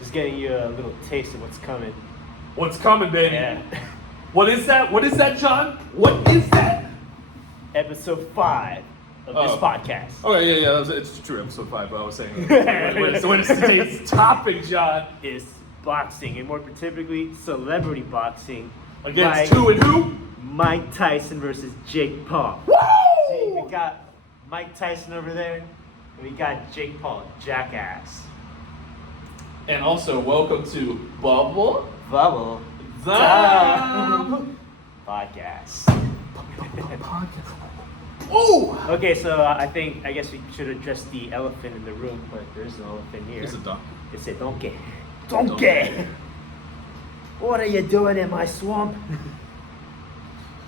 Just getting you a little taste of what's coming. What's coming, baby? Yeah. What is that? What is that, John? What is that? Episode 5 of this podcast. Oh, yeah. It's true, episode 5, but I was saying, what is today's topic, John? Is boxing, and more specifically, celebrity boxing. Against who and who? Mike Tyson versus Jake Paul. Woo! See, we got Mike Tyson over there, and we got Jake Paul, jackass. And also, welcome to Bubble Bubble Time Podcast. Oh! Okay, so I guess we should address the elephant in the room, but there's an elephant here. It's a duck. It's a donkey. Donkey! What are you doing in my swamp?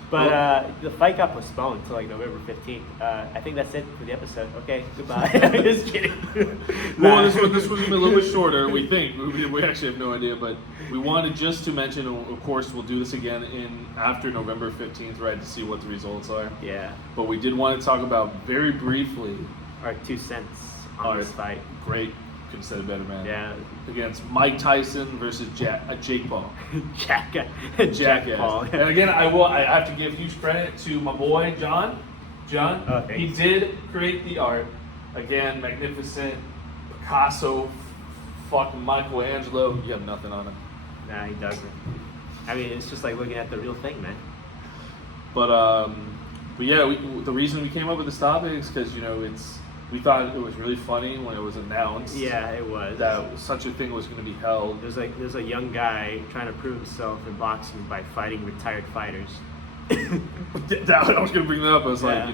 But the fight got postponed until like November 15th. I think that's it for the episode. Okay, goodbye. I'm just kidding. Well, this was going to be a little bit shorter, we think. We actually have no idea, but we wanted just to mention, of course, we'll do this again after November 15th, right, to see what the results are. Yeah. But we did want to talk about very briefly Our 2 cents on this fight. Great. Could have said it better, man. Yeah. Against Mike Tyson versus Jake Paul. Jackass. Paul. And again, I have to give huge credit to my boy John. John, he did create the art. Again, magnificent. Picasso, fucking Michelangelo. You have nothing on him. Nah, he doesn't. I mean, it's just like looking at the real thing, man. But yeah, the reason we came up with this topic is because we thought it was really funny when it was announced. Yeah, it was. That such a thing was going to be held. There's a young guy trying to prove himself in boxing by fighting retired fighters. I was going to bring that up. I was like,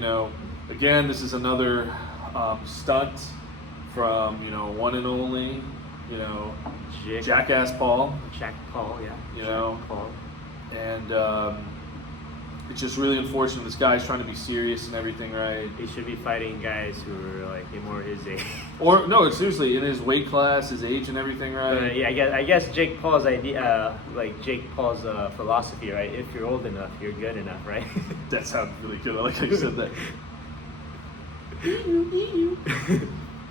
again, this is another stunt from one and only, Jackass Paul. Jack Paul, yeah. Jack Paul. And it's just really unfortunate. This guy's trying to be serious and everything, right? He should be fighting guys who are like more his age. Or no, seriously, in his weight class, his age and everything, right? Yeah, I guess Jake Paul's idea, Jake Paul's philosophy, right? If you're old enough, you're good enough, right? That sounds really good. I like how you said that.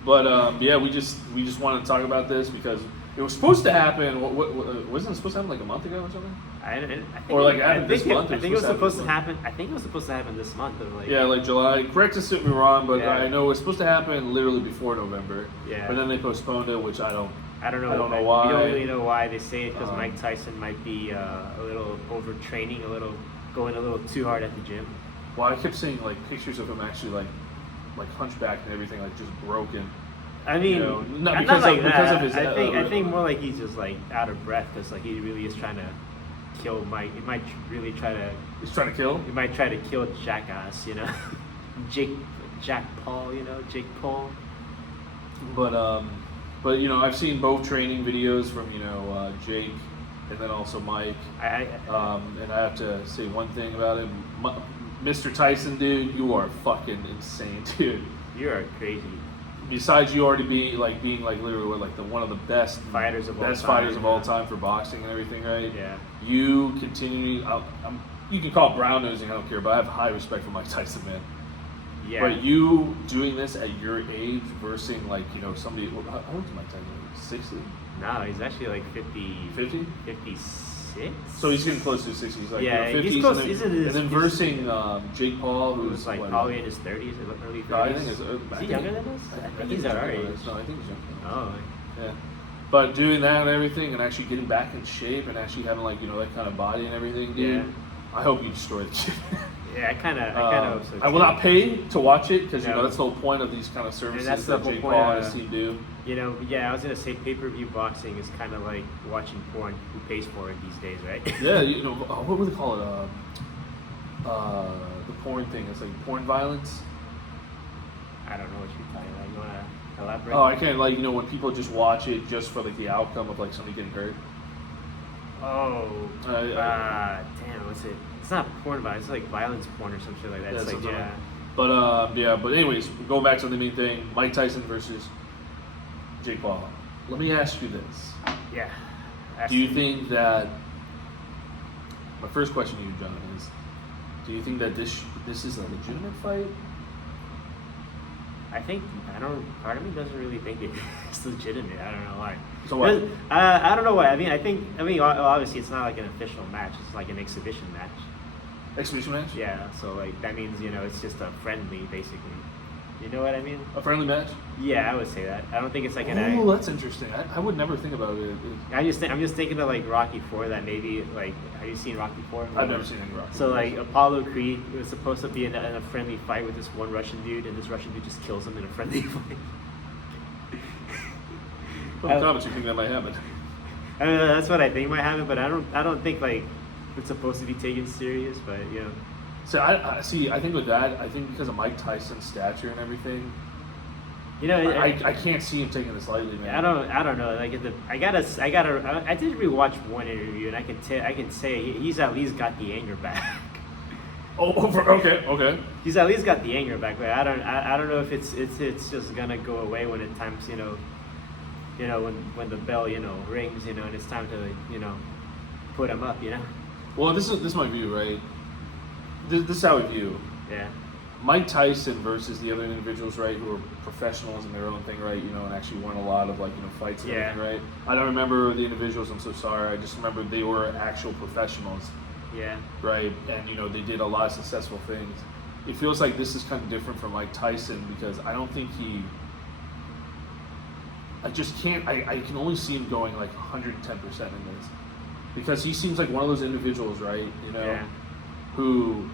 But yeah, we just wanted to talk about this because it was supposed to happen. Wasn't it supposed to happen like a month ago or something? I think this month. I think it was supposed to happen. I think it was supposed to happen this month. Like July. Correct us if we're wrong, but yeah. I know it was supposed to happen literally before November. Yeah. But then they postponed it, which I don't know. I don't know why. We don't really know why. They say it because Mike Tyson might be a little overtraining, going a little too hard at the gym. Well, I kept seeing like pictures of him actually like hunchbacked and everything, like just broken. I mean, not because of his. I think more like he's just like out of breath because like he really is trying to kill Mike. He might really try to. He's trying to kill. He might try to kill Jackass, Jack Paul, Jake Paul. But I've seen both training videos from Jake and then also Mike. And I have to say one thing about him, Mr. Tyson, dude, you are fucking insane, dude. You are crazy. Besides you already being literally one of the best fighters of all time for boxing and everything, right? Yeah. You continue. You can call it brown nosing. I don't care, but I have high respect for Mike Tyson, man. Yeah. But you doing this at your age versus somebody. How old is Mike Tyson? 60? No, he's actually like 50. 50? 56. So he's getting close to 60. He's like 50s. He's close. And then versing Jake Paul, who's like probably in his 30s, early 30s. No, I think is he younger than us? I think he's our age. No, I think he's younger. Oh. Yeah. But doing that and everything, and actually getting back in shape, and actually having that kind of body and everything, dude. Yeah. I hope you destroy the kid. Yeah, I kind of hope so. I will not pay to watch it because that's the whole point of these kind of services that's the that whole Jake point Paul and his team do. I was gonna say pay-per-view boxing is kind of like watching porn. Who pays for it these days, right? Yeah, what would they call it? The porn thing. It's like porn violence. I don't know what you're talking about. You wanna elaborate? Oh, I can't. When people just watch it just for the outcome of somebody getting hurt. Oh. Damn. What's it? It's not porn violence. It's like violence porn or some shit like that. Yeah, it's like, yeah. But anyways, going back to the main thing, Mike Tyson versus Jake Paul. Let me ask you this. Yeah. Do you think that, my first question to you, John, is, do you think that this is a legitimate fight? Part of me doesn't really think it's legitimate. I don't know why. So what? I don't know why. Obviously it's not like an official match. It's like an exhibition match. Exhibition match? Yeah. So like that means it's just a friendly basically. You know what I mean? A friendly match? Yeah, I would say that. I don't think it's like Oh, that's interesting. I would never think about it. I'm just thinking of like Rocky 4. That maybe like, have you seen Rocky 4? I've never seen any Rocky. So like Apollo Creed was supposed to be in a friendly fight with this one Russian dude, and this Russian dude just kills him in a friendly fight. What comments you think that might happen? I mean, that's what I think might happen, but I don't think like it's supposed to be taken serious. But So I think with that, I think because of Mike Tyson's stature and everything, I can't see him taking this lightly, man. I don't know. Like I did rewatch one interview, and I can say he's at least got the anger back. Okay. He's at least got the anger back, but I don't know if it's just gonna go away when at times when the bell rings and it's time to put him up. Well, this is my view, right? This is how I view. Yeah. Mike Tyson versus the other individuals, right, who are professionals in their own thing, right, and actually won a lot of fights and everything, right? I don't remember the individuals. I'm so sorry. I just remember they were actual professionals. Yeah. Right, and they did a lot of successful things. It feels like this is kind of different from Mike Tyson because I don't think I just can't. I can only see him going like 110% in this because he seems like one of those individuals, right? Who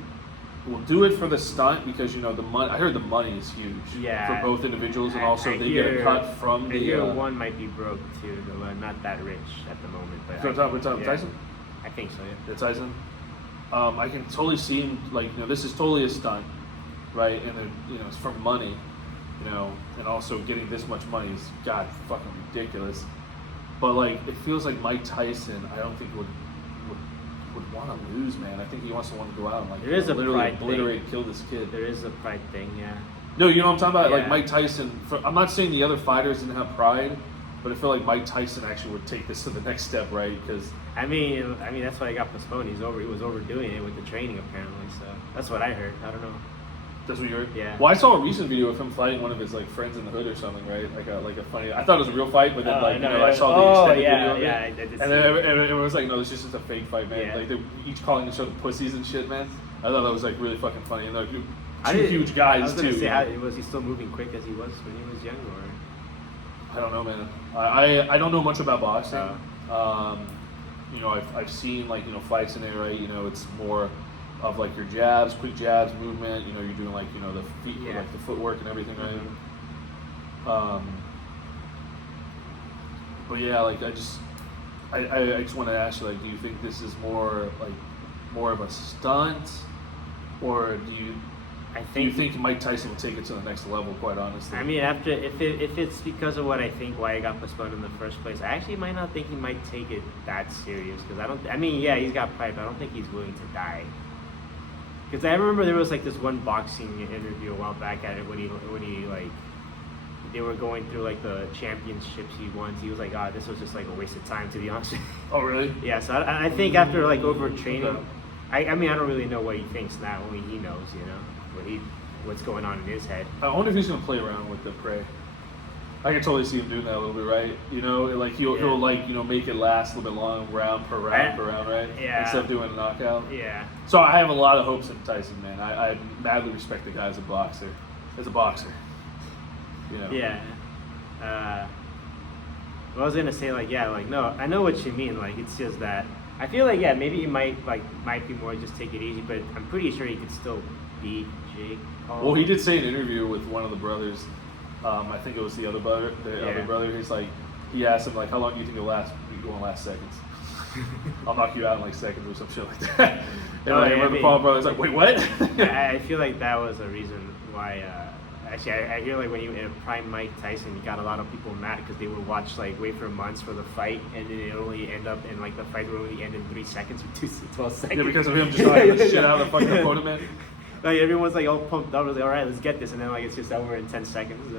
will do it for the stunt because the money. I heard the money is huge for both individuals, and also they get a cut from the. I hear one might be broke too, though not that rich at the moment. But Tyson? I think so. Yeah. Tyson. I can totally see him this is totally a stunt, right? And then it's from money, and also getting this much money is fucking ridiculous. But it feels like Mike Tyson, I don't think would want to lose, man. I think he wants to go out and there is a literally pride obliterate, thing. Kill this kid. There is a pride thing, yeah. No, you know what I'm talking about? Yeah. Like Mike Tyson. I'm not saying the other fighters didn't have pride, but I feel like Mike Tyson actually would take this to the next step, right? Because I mean that's why it got postponed. He was overdoing it with the training apparently. So that's what I heard. I don't know. That's what you heard? Yeah. Well, I saw a recent video of him fighting one of his friends in the hood or something, right? Like a funny. I thought it was a real fight, but then I saw the extended video of it. I did and then everyone was like, "No, it's just a fake fight, man." Yeah. Like they're each calling each other pussies and shit, man. I thought that was really fucking funny. And they're two huge guys I was gonna too. say, was he still moving quick as he was when he was young, or? I don't know, man. I don't know much about boxing. I've seen fights in there, right? It's more of your jabs, quick jabs, movement. You're doing the feet, the footwork and everything, right? Mm-hmm. But yeah, I just want to ask you, do you think this is more of a stunt, or do you think Mike Tyson would take it to the next level? Quite honestly, I mean, if it's because of what I think why it got postponed in the first place, I actually might not think he might take it that serious because I don't. I mean, yeah, he's got pride, but I don't think he's willing to die. Because I remember there was this one boxing interview a while back at it when he they were going through the championships he won. He was like, this was just a waste of time, to be honest. Oh really? Yeah. So I think after overtraining, I mean I don't really know what he thinks now. Only he knows, what's going on in his head. I wonder if he's gonna play around with the prey. I can totally see him doing that a little bit, right? He'll make it last a little bit long, round per round, right? Yeah. Instead of doing a knockout. Yeah. So I have a lot of hopes in Tyson, man. I madly respect the guy as a boxer. Yeah. I was gonna say no, I know what you mean. It's just that I feel maybe he might be more just take it easy, but I'm pretty sure he could still beat Jake Paul. Well, he did say in an interview with one of the brothers. I think it was the other brother. Other brother. He's he asked him how long do you think you'll last? You won't last seconds. I'll knock you out in seconds or some shit like that. And the Paul brother's wait, what? I feel that was a reason why. Actually, I hear when you in prime Mike Tyson, you got a lot of people mad because they would watch wait for months for the fight, and then it only end up in the fight would only end in 3 seconds or 12 seconds. Yeah, because of him just knocking the shit out of the fucking opponent, man. Everyone's all pumped up, all right, let's get this, and then it's just over in 10 seconds.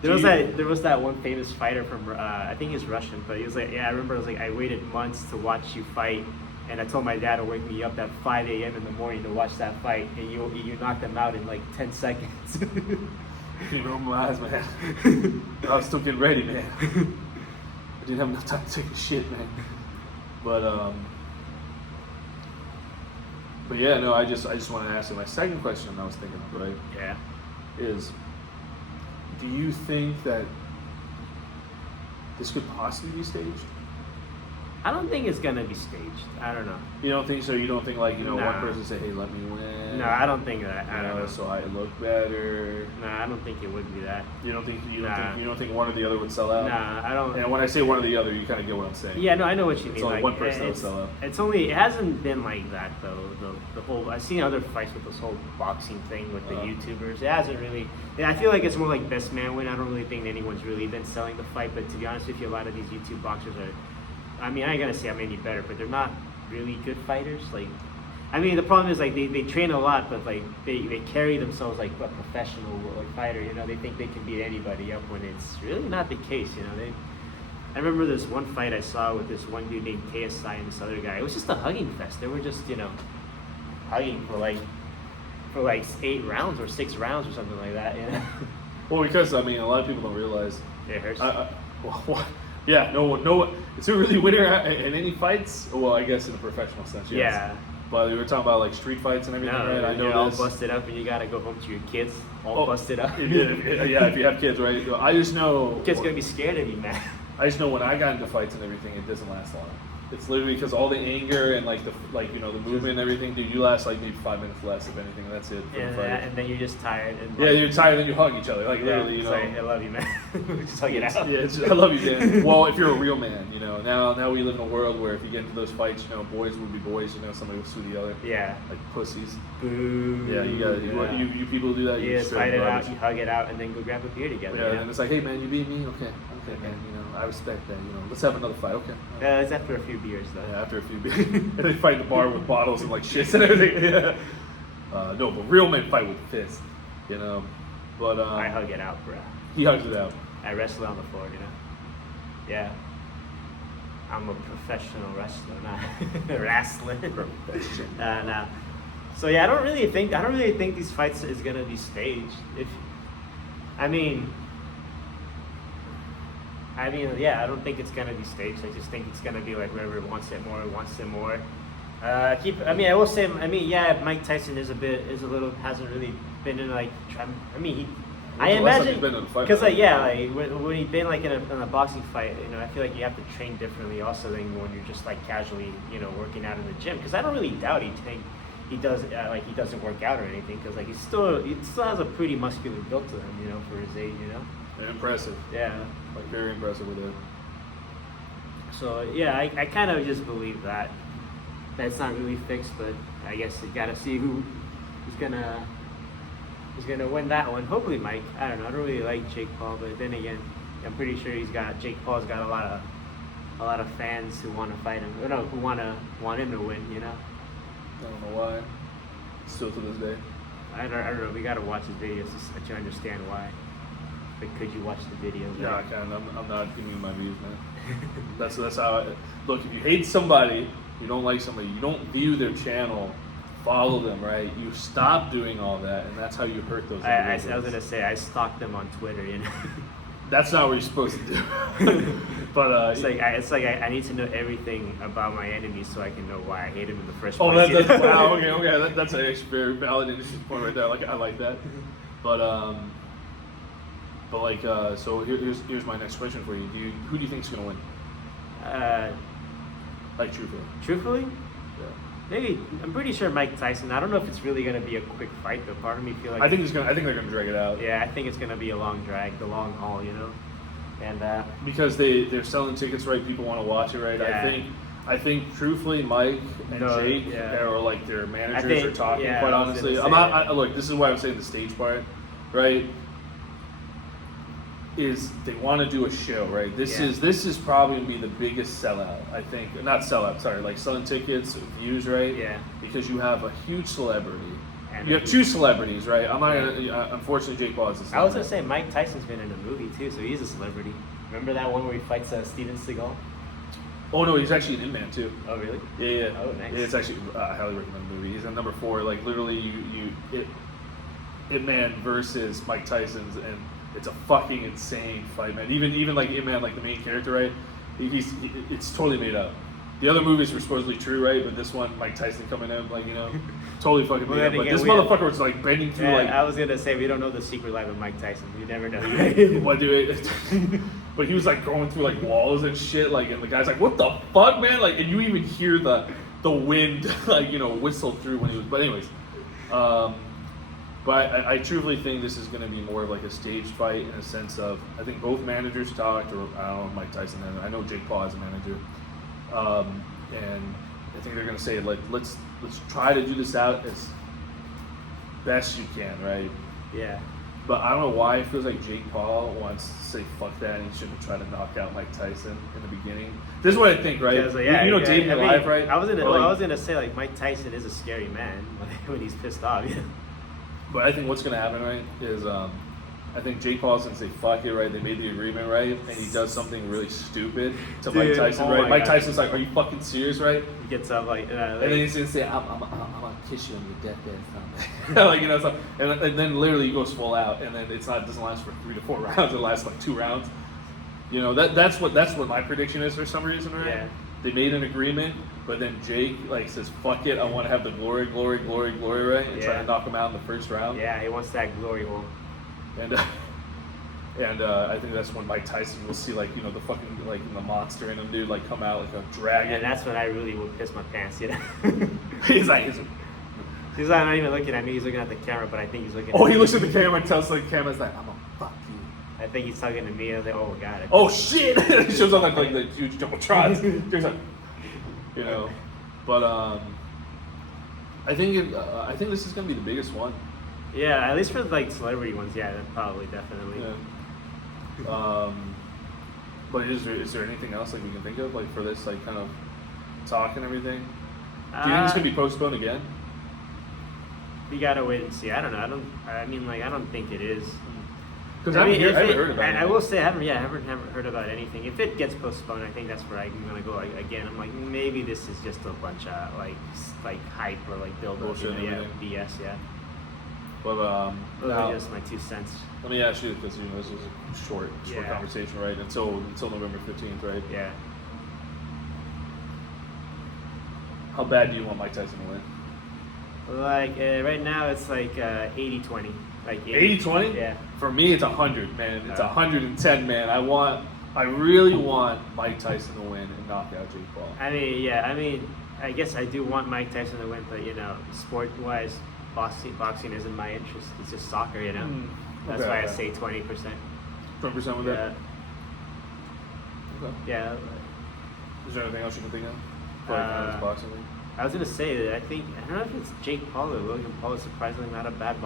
There was that one famous fighter from I think he's Russian, but he was I remember I waited months to watch you fight, and I told my dad to wake me up at 5 a.m. in the morning to watch that fight, and you knocked him out in 10 seconds. Can't even open my eyes, man. I was still getting ready, man. I didn't have enough time to take a shit, man. But yeah, no, I just want to ask you my second question I was thinking of, right? Yeah. Is, do you think that this could possibly be staged? I don't think it's gonna be staged. I don't know. You don't think so? You don't think like, you know, Nah. one person say, hey, let me win? No, I don't think that. I You don't know. so I look better. No, I don't think it would be that. You don't think Nah. you don't think one or the other would sell out? Nah, I don't. And when I say one or the other, you kind of get what I'm saying. Yeah, no, I know what you mean. It's only like, one person that would it's, sell out. It's only, it hasn't been like that though. The whole, I've seen other fights with this whole boxing thing with the YouTubers. It hasn't really. Yeah, I feel like it's more like best man win. I don't really think anyone's really been selling the fight. But to be honest with you, a lot of these YouTube boxers are. I mean, I ain't gonna say I'm any better, but they're not really good fighters. Like, I mean, the problem is like they train a lot, but like they carry themselves like a professional like fighter. You know, they think they can beat anybody up when it's really not the case. You know, I remember this one fight I saw with this one dude named KSI and this other guy. It was just a hugging fest. They were just, you know, hugging for like 8 rounds or 6 rounds or something like that. You know? Well, because I mean, a lot of people don't realize. It hurts. Yeah, no one. It's a really winner in any fights. Well, I guess in a professional sense, yes. Yeah. But we were talking about like street fights and everything, right? I know you're all this. busted up and you gotta go home to your kids all busted up. Yeah, if you have kids, right? I just know. Kids gonna be scared of you, man. I just know when I got into fights and everything, it doesn't last long. It's literally because all the anger and like the movement and everything, dude. You last like maybe 5 minutes less, if anything. And that's it for the fight. And then you're just tired. And yeah, you're tired, and you hug each other, like literally. You know, like, I love you, man. Just hug it out. Yeah, I love you, Dan. Well, if you're a real man, you know. Now we live in a world where if you get into those fights, you know, boys will be boys. You know, somebody will sue the other. Yeah. Like pussies. Boo. Yeah, you got you people do that. You just fight it out, you hug it out, and then go grab a beer together. Yeah, and it's like, hey man, you beat me. Okay, man. You know, I respect that. You know, let's have another fight. Okay. Yeah, it's after a few beers though. Yeah, after a few beers, and they fight in the bar with bottles and like shits and everything. Yeah. No, but real men fight with fists. You know, but I hug it out, bro. He hugs it out. I wrestle on the floor, you know. Yeah. I'm a professional wrestler, not wrestling. No. So yeah, I don't really think these fights is gonna be staged. I mean, yeah, I don't think it's gonna be staged. I just think it's gonna be like whoever wants it more. I will say, yeah, Mike Tyson hasn't really been in like. I imagine because when he's been like in a boxing fight, you know, I feel like you have to train differently also than when you're just like casually, you know, working out in the gym. Because I don't really doubt he doesn't work out or anything, because like he still has a pretty muscular build to him, you know, for his age, you know. And impressive. Yeah. Like very impressive with it. So yeah, I kind of just believe that it's not really fixed, but I guess you gotta see who's gonna win that one. Hopefully Mike. I don't know. I don't really like Jake Paul, but then again, I'm pretty sure Jake Paul's got a lot of fans who want to fight him. Or no, who want him to win. You know. I don't know why. Still to this day. I don't know. We gotta watch his videos to understand why. But could you watch the videos? No, I can't. I'm not giving you my views, man. that's how. Look, if you hate somebody, you don't like somebody, you don't view their channel, follow them, right? You stop doing all that, and that's how you hurt those individuals. I was gonna say I stalked them on Twitter, you know. That's not what you're supposed to do. But it's like I need to know everything about my enemies so I can know why I hate him in the first oh, place. that's wow. Okay. That's actually very valid and interesting point right there. I like that. But so here's my next question for you. Who do you think is gonna win? Like truthfully. Truthfully? Yeah. Maybe I'm pretty sure Mike Tyson. I don't know if it's really gonna be a quick fight though. Part of me feel like I think they're gonna drag it out. Yeah, I think it's gonna be a long drag, the long haul, you know. And because they're selling tickets, right? People want to watch it, right? Yeah. I think truthfully, Mike and Jake or like their managers are talking. Quite honestly, look. This is why I'm saying the stage part, right? Is they want to do a show, right? This is probably gonna be the biggest sellout. I think not sellout. Sorry, like selling tickets, views, right? Yeah. Because you have a huge celebrity. And you have two celebrities, right? I'm not gonna. Unfortunately, Jake Paul is a celebrity. I was gonna say Mike Tyson's been in a movie too, so he's a celebrity. Remember that one where he fights Steven Seagal? Oh no, he's actually an Inman too. Oh really? Yeah. Oh nice. Yeah, it's actually I highly recommend the movie. He's at number 4. Like literally, Ip Man versus Mike Tyson's, and it's a fucking insane fight, man. Even like Ip Man, like the main character, right? It's totally made up. The other movies were supposedly true, right? But this one, Mike Tyson coming in, like, you know, totally fucking made up. But this motherfucker was like bending through, like. I was gonna say we don't know the secret life of Mike Tyson. You never know. What, dude? But he was like going through like walls and shit, like, and the guy's like, "What the fuck, man?" Like, and you even hear the wind, like, you know, whistle through when he was. But anyways, but I truly think this is going to be more of like a staged fight in a sense of, I think both managers talked, or I don't know if Mike Tyson has, I know Jake Paul has a manager, and I think they're going to say, like, let's try to do this out as best you can, right? Yeah. But I don't know why it feels like Jake Paul wants to say fuck that and he shouldn't try to knock out Mike Tyson in the beginning. This is what I think, right? Like, yeah, you know, David Alive, right? I was gonna say, like, Mike Tyson is a scary man when he's pissed off. Yeah. But I think what's gonna happen, right, is I think Jake Paul's gonna say fuck it, right? They made the agreement, right? And he does something really stupid to Mike Tyson, right? Mike Tyson's like, "Are you fucking serious, right?" He gets up like, and then he's gonna say, "I'm gonna kiss you on your deathbed." Like, you know, so, and then literally he goes full out, and then it doesn't last for 3 to 4 rounds. It lasts like 2 rounds. You know, that's what my prediction is for some reason, right? Yeah. They made an agreement, but then Jake like says, "Fuck it, I want to have the glory, right?" And try to knock him out in the first round. Yeah, he wants that glory hole. And I think that's when Mike Tyson will see, like, you know, the fucking, like, the monster in him, dude, like, come out like a dragon. And that's when I really would piss my pants, you know. He's like not even looking at me. He's looking at the camera, but I think he's looking. Oh, he looks at the camera and tells the camera's like, "I'm gonna fuck you." I think he's talking to me. I was like, "Oh God." Oh shit! He shows up like the huge jumbotrons. Like, you know, but I think this is gonna be the biggest one. Yeah, at least for like celebrity ones. Yeah, probably, definitely. Yeah. But is there anything else like we can think of, like, for this, like, kind of talk and everything? Do you think it's gonna be postponed again? We gotta wait and see. I don't know. I don't think it is. Because I haven't heard about it. I will say I haven't heard about anything. If it gets postponed, I think that's where I'm gonna go again. I'm like, maybe this is just a bunch of like hype or like build up. Bullshit, BS. Yeah. But those are just my 2 cents. Let me ask you, because, you know, this is a short conversation, right? Until November 15th, right? Yeah. How bad do you want Mike Tyson to win? Like right now, it's like 80-20. Like 80-20? Yeah. For me, it's 100, man. It's 110, man. I really want Mike Tyson to win and knock out Jake Paul. I guess I do want Mike Tyson to win, but, you know, sport-wise, boxing isn't my interest. It's just soccer, you know. That's why I say 20%. 20% with that? Okay. Yeah. Is there anything else you can think of? Boxing league? I was gonna say that I don't know if it's Jake Paul or Logan Paul is surprisingly not a bad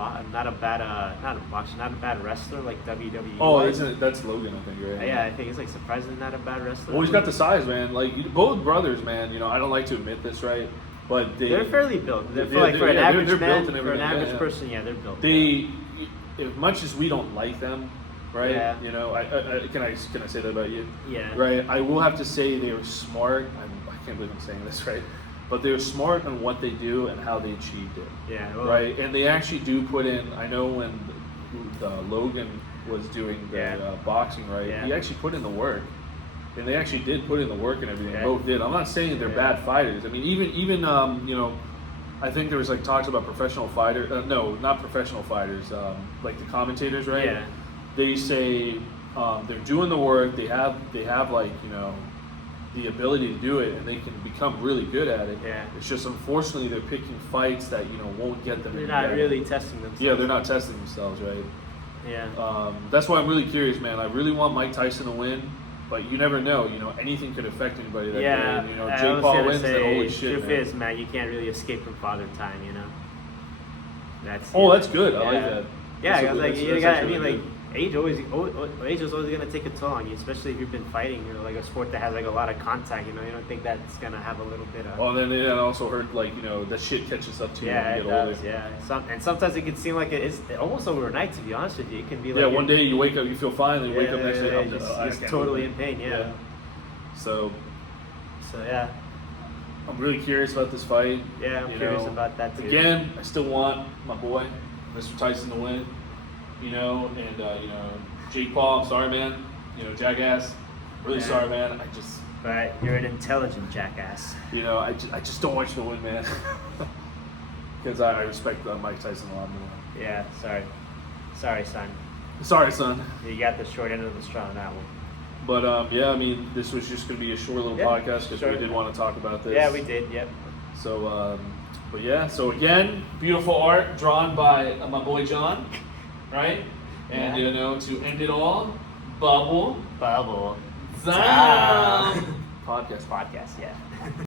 wrestler like WWE. Oh, that's Logan, I think, right? Yeah, I think it's like surprisingly not a bad wrestler. Well, he's got the size, man. Like, both brothers, man. You know, I don't like to admit this, right? But they're fairly built. For an average man, for an average person, they're built. As much as we don't like them, right? Yeah. You know, can I say that about you? Yeah. Right. I will have to say they were smart. I can't believe I'm saying this, right? But they were smart on what they do and how they achieved it. Yeah. Well, right. And they actually do put in. I know when Logan was doing the boxing, right? Yeah. He actually put in the work. And they actually did put in the work and everything. Yeah. Both did. I'm not saying they're bad fighters. I mean, even you know, I think there was like talks about professional fighters. No, not professional fighters. Like the commentators, right? Yeah. They say they're doing the work. They have like, you know, the ability to do it, and they can become really good at it. Yeah. It's just unfortunately they're picking fights that, you know, won't get them. They're not really testing themselves. Yeah, they're not testing themselves, right? Yeah. That's why I'm really curious, man. I really want Mike Tyson to win. But you never know, you know, anything could affect anybody that day. And, you know, Jake Paul wins, then holy shit, truth is, man, you can't really escape from father time, you know. That's good. I like that. Yeah, because like you got, I mean, like age is always gonna take a toll on you, especially if you've been fighting, you know, like a sport that has like a lot of contact. You know, you don't think that's gonna have a little bit of. Well, then I also heard, like, you know, that shit catches up to you when you get older. Yeah. And sometimes it can seem like it's almost overnight. To be honest with you, it can be like. Yeah, one day you wake up, you feel fine, then you wake up next day, I'm just totally in pain. Yeah. So yeah. I'm really curious about this fight. Yeah, I'm curious about that too. Again, I still want my boy Mr. Tyson to win. You know, and you know, Jake Paul, I'm sorry, man. You know, jackass. Really sorry, man. But you're an intelligent jackass. You know, I just don't want you to win, man. Because I respect Mike Tyson a lot more. Yeah, sorry, son. Sorry, son. You got the short end of the straw on that one. But yeah, I mean, this was just going to be a short little podcast because we did want to talk about this. Yeah, we did. Yep. So, but yeah. So again, beautiful art drawn by my boy John, right? And you know, to end it all, bubble Bubble. Zam. Podcast. Yeah.